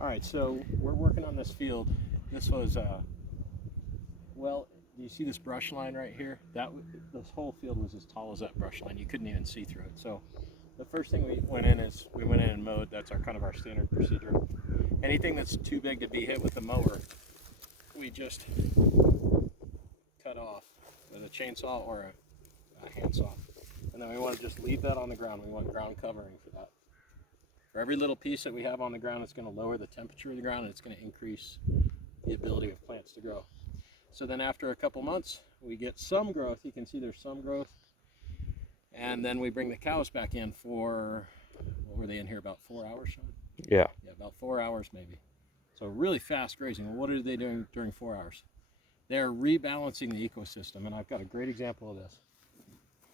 All right, so we're working on this field. This was, well, do you see this brush line right here? This whole field was as tall as that brush line. You couldn't even see through it. So the first thing we went in and mowed. That's our kind of our standard procedure. Anything that's too big to be hit with the mower, we just cut off with a chainsaw or a handsaw. And then we want to just leave that on the ground. We want ground covering for that. For every little piece that we have on the ground, it's going to lower the temperature of the ground and it's going to increase the ability of plants to grow. So then after a couple months, we get some growth. You can see there's some growth. And then we bring the cows back in for, what were they in here, about 4 hours, Sean? Yeah. Yeah, about 4 hours maybe. So really fast grazing. Well, what are they doing during 4 hours? They're rebalancing the ecosystem, and I've got a great example of this.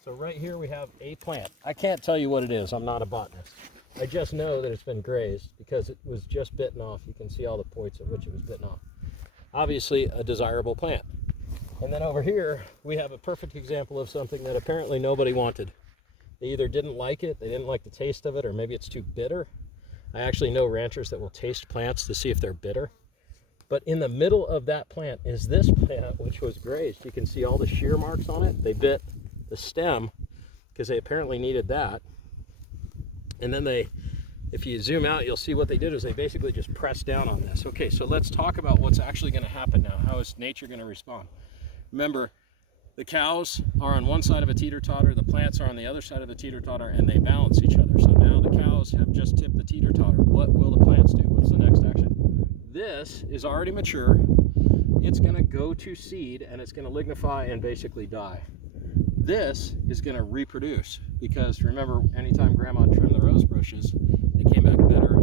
So right here we have a plant. I can't tell you what it is. I'm not a botanist. I just know that it's been grazed because it was just bitten off. You can see all the points at which it was bitten off. Obviously a desirable plant. And then over here we have a perfect example of something that apparently nobody wanted. They either didn't like it, they didn't like the taste of it, or maybe it's too bitter. I actually know ranchers that will taste plants to see if they're bitter. But in the middle of that plant is this plant, which was grazed. You can see all the shear marks on it. They bit the stem because they apparently needed that. And then if you zoom out, you'll see what they did is they basically just pressed down on this. Okay, so let's talk about what's actually going to happen now. How is nature going to respond? Remember, the cows are on one side of a teeter-totter, the plants are on the other side of the teeter-totter, and they balance each other. So now the cows have just tipped the teeter-totter. What will the plants do? What's the next action? This is already mature. It's going to go to seed, and it's going to lignify and basically die. This is going to reproduce because remember, anytime Grandma trimmed the rose bushes, they came back better,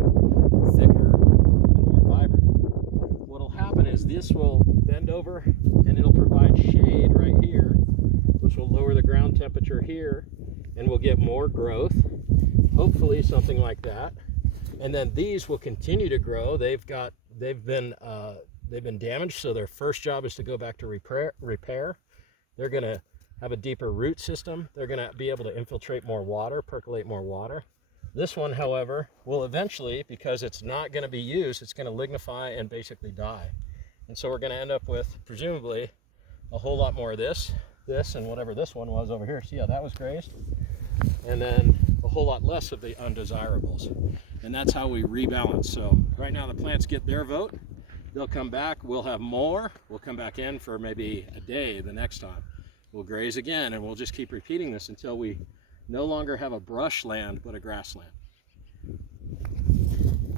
thicker, and more vibrant. What'll happen is this will bend over and it'll provide shade right here, which will lower the ground temperature here, and we'll get more growth, hopefully something like that. And then these will continue to grow. They've been damaged, so their first job is to go back to repair. They're going to have a deeper root system. They're going to be able to infiltrate more water, percolate more water. This one, however, will eventually, because it's not going to be used, it's going to lignify and basically die. And so we're going to end up with, presumably, a whole lot more of this, and whatever this one was over here. See how that was grazed? And then a whole lot less of the undesirables. And that's how we rebalance. So right now the plants get their vote. They'll come back. We'll have more. We'll come back in for maybe a day the next time. We'll graze again, and we'll just keep repeating this until we no longer have a brush land but a grassland.